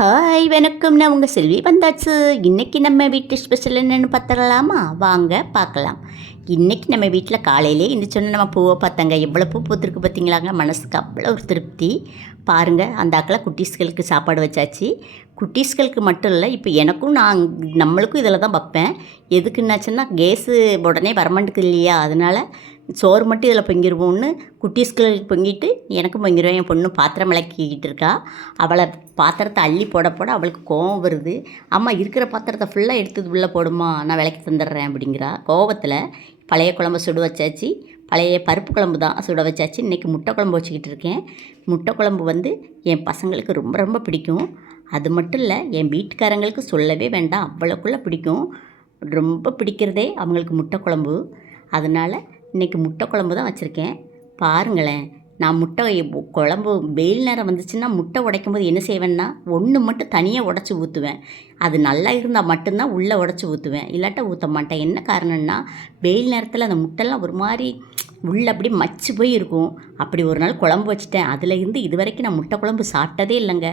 Hi வணக்கம், நான் உங்கள் செல்வி வந்தாச்சு. இன்றைக்கி நம்ம வீட்டு ஸ்பெஷல் என்னென்னு பார்த்துடலாமா? வாங்க பார்க்கலாம். இன்றைக்கி நம்ம வீட்டில் காலையிலே சொன்ன நம்ம பூவை பார்த்தாங்க. எவ்வளோ பூ பூத்துருக்கு பார்த்தீங்களாங்க. மனசுக்கு அவ்வளோ ஒரு திருப்தி. பாருங்கள், அந்த ஆக்கில் குட்டீஸ்களுக்கு சாப்பாடு வச்சாச்சு. குட்டீஸ்களுக்கு மட்டும் இல்லை, இப்போ எனக்கும் நம்மளுக்கும் இதில் தான் வைப்பேன். எதுக்குன்னாச்சுன்னா கேஸு உடனே வரமாட்டுக்கு இல்லையா, அதனால் சோறு மட்டும் இதில் பொங்கிடுவோன்னு குட்டீஸ்களுக்கு பொங்கிட்டு எனக்கும் பொங்கிடுவேன். என் பொண்ணு பாத்திரம் விளக்கிக்கிட்டு இருக்கா. அவளை பாத்திரத்தை அள்ளி போட அவளுக்கு கோவம் வருது. அம்மா இருக்கிற பாத்திரத்தை ஃபுல்லாக எடுத்து உள்ளே போடுமா, நான் விளக்கி தந்துடுறேன் அப்படிங்கிறா கோவத்தில். பழைய குழம்பு சுட வச்சாச்சு. பழைய பருப்பு குழம்பு தான் சுட வச்சாச்சு. இன்றைக்கி முட்டை குழம்பு வச்சுக்கிட்டு இருக்கேன். முட்டை குழம்பு என் பசங்களுக்கு ரொம்ப ரொம்ப பிடிக்கும். அது மட்டும் இல்லை, என் வீட்டுக்காரங்களுக்கு சொல்லவே வேண்டாம், அவ்வளோக்குள்ளே பிடிக்கும். ரொம்ப பிடிக்கிறதே அவங்களுக்கு முட்டை குழம்பு. அதனால் இன்றைக்கி முட்டை குழம்பு தான் வச்சுருக்கேன். பாருங்களேன், நான் முட்டை குழம்பு வெயில் நேரம் வந்துச்சுன்னா முட்டை உடைக்கும் போது என்ன செய்வேன்னா, ஒன்று மட்டும் தனியாக உடச்சி ஊற்றுவேன். அது நல்லா இருந்தால் மட்டும்தான் உள்ளே உடச்சி ஊற்றுவேன், இல்லாட்டா ஊற்ற மாட்டேன். என்ன காரணம்னா, வெயில் நேரத்தில் அந்த முட்டைலாம் ஒரு மாதிரி உள்ளே அப்படி மச்சு போய் இருக்கும். அப்படி ஒரு நாள் குழம்பு வச்சுட்டேன். அதில் இருந்து இது வரைக்கும் நான் முட்டை குழம்பு சாப்பிட்டதே இல்லைங்க.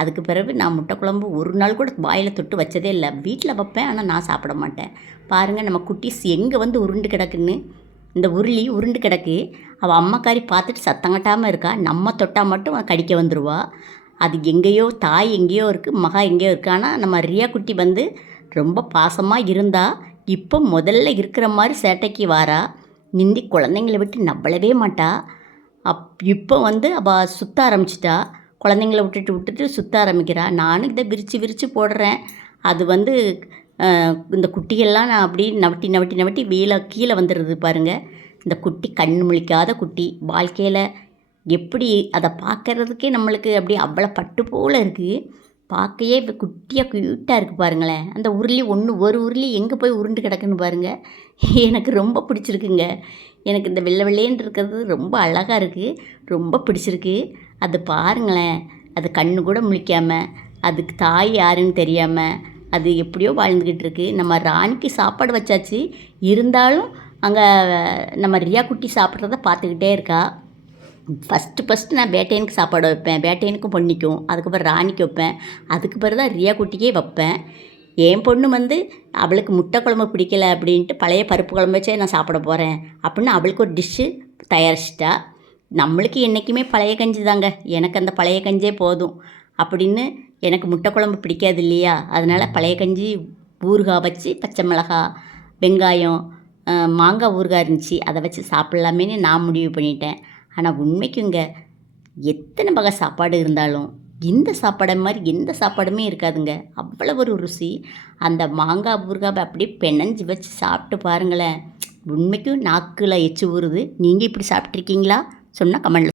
அதுக்கு பிறகு நான் முட்டை குழம்பு ஒரு நாள் கூட வாயில் தொட்டு வச்சதே இல்லை. வீட்டில் வைப்பேன், ஆனால் நான் சாப்பிட மாட்டேன். பாருங்கள், நம்ம குட்டீஸ் எங்கே உருண்டு கிடக்குன்னு. இந்த உருளி உருண்டு கிடக்கு. அவள் அம்மாக்காரி பார்த்துட்டு சத்தம் கட்டாமல் இருக்கா. நம்ம தொட்டால் மட்டும் கடிக்க வந்துடுவா. அது எங்கேயோ தாய் எங்கேயோ இருக்குது, மகா எங்கேயோ இருக்குது. ஆனால் நம்ம ரியா குட்டி ரொம்ப பாசமாக இருந்தால் இப்போ முதல்ல இருக்கிற மாதிரி சேட்டைக்கு வாரா. முந்தி குழந்தைங்கள விட்டு நம்பளவே மாட்டா. இப்போ அவள் சுற்ற ஆரம்பிச்சிட்டா. குழந்தைங்கள விட்டுட்டு சுற்ற ஆரம்பிக்கிறா. நானும் இதை விரித்து போடுறேன். அது இந்த குட்டியெல்லாம் நான் அப்படி நவட்டி கீழே வந்துடுது பாருங்கள். இந்த குட்டி கண் முழிக்காத குட்டி. வாழ்க்கையில் எப்படி அதை பார்க்குறதுக்கே நம்மளுக்கு அப்படியே அவ்வளோ பட்டு போல் இருக்குது. பார்க்கையே இப்போ குட்டியாக க்யூட்டாக இருக்குது பாருங்களேன். அந்த உருளி ஒரு உருளி எங்கே போய் உருண்டு கிடக்குன்னு பாருங்கள். எனக்கு ரொம்ப பிடிச்சிருக்குங்க. எனக்கு இந்த வெள்ளை வெள்ளையன்னு இருக்கிறது ரொம்ப அழகாக இருக்குது, ரொம்ப பிடிச்சிருக்கு. அது பாருங்களேன், அது கண்ணு கூட முழிக்காமல், அதுக்கு தாய் யாருன்னு தெரியாமல் அது எப்படியோ வாழ்ந்துக்கிட்டு இருக்கு. நம்ம ராணிக்கு சாப்பாடு வச்சாச்சு. இருந்தாலும் அங்கே நம்ம ரியா குட்டி சாப்பிட்றத பார்த்துக்கிட்டே இருக்கா. ஃபஸ்ட்டு நான் பேட்டையனுக்கு சாப்பாடு வைப்பேன். பேட்டையனுக்கும் பொண்ணிக்கும், அதுக்கப்புறம் ராணிக்கு வைப்பேன். அதுக்கு பிறகு தான் ரியா குட்டிக்கே வைப்பேன். என் பொண்ணு அவளுக்கு முட்டை குழம்பு பிடிக்கலை அப்படின்ட்டு பழைய பருப்பு குழம்பு வச்சே நான் சாப்பிட போகிறேன் அப்படின்னு அவளுக்கு ஒரு டிஷ்ஷு தயாரிச்சிட்டா. நம்மளுக்கு என்றைக்குமே பழைய கஞ்சி தாங்க. எனக்கு அந்த பழைய கஞ்சே போதும் அப்படின்னு. எனக்கு முட்டை குழம்பு பிடிக்காது இல்லையா, அதனால் பழைய கஞ்சி ஊறுகாய் வச்சு பச்சை மிளகாய், வெங்காயம், மாங்காய் ஊறுகாய் இருந்துச்சு, அதை வச்சு சாப்பிட்லாமேன்னு நான் முடிவு பண்ணிட்டேன். ஆனால் உண்மைக்குங்க, எத்தனை வகை சாப்பாடு இருந்தாலும் இந்த சாப்பாடை மாதிரி எந்த சாப்பாடுமே இருக்காதுங்க. அவ்வளோ ஒரு ருசி. அந்த மாங்காய் ஊறுகாவை அப்படியே பெனஞ்சி வச்சு சாப்பிட்டு பாருங்களேன். உண்மைக்கும் நாக்கில் எச்சு ஊறுது. நீங்கள் இப்படி சாப்பிட்ருக்கீங்களா? சொன்னால் கமெண்ட்டில்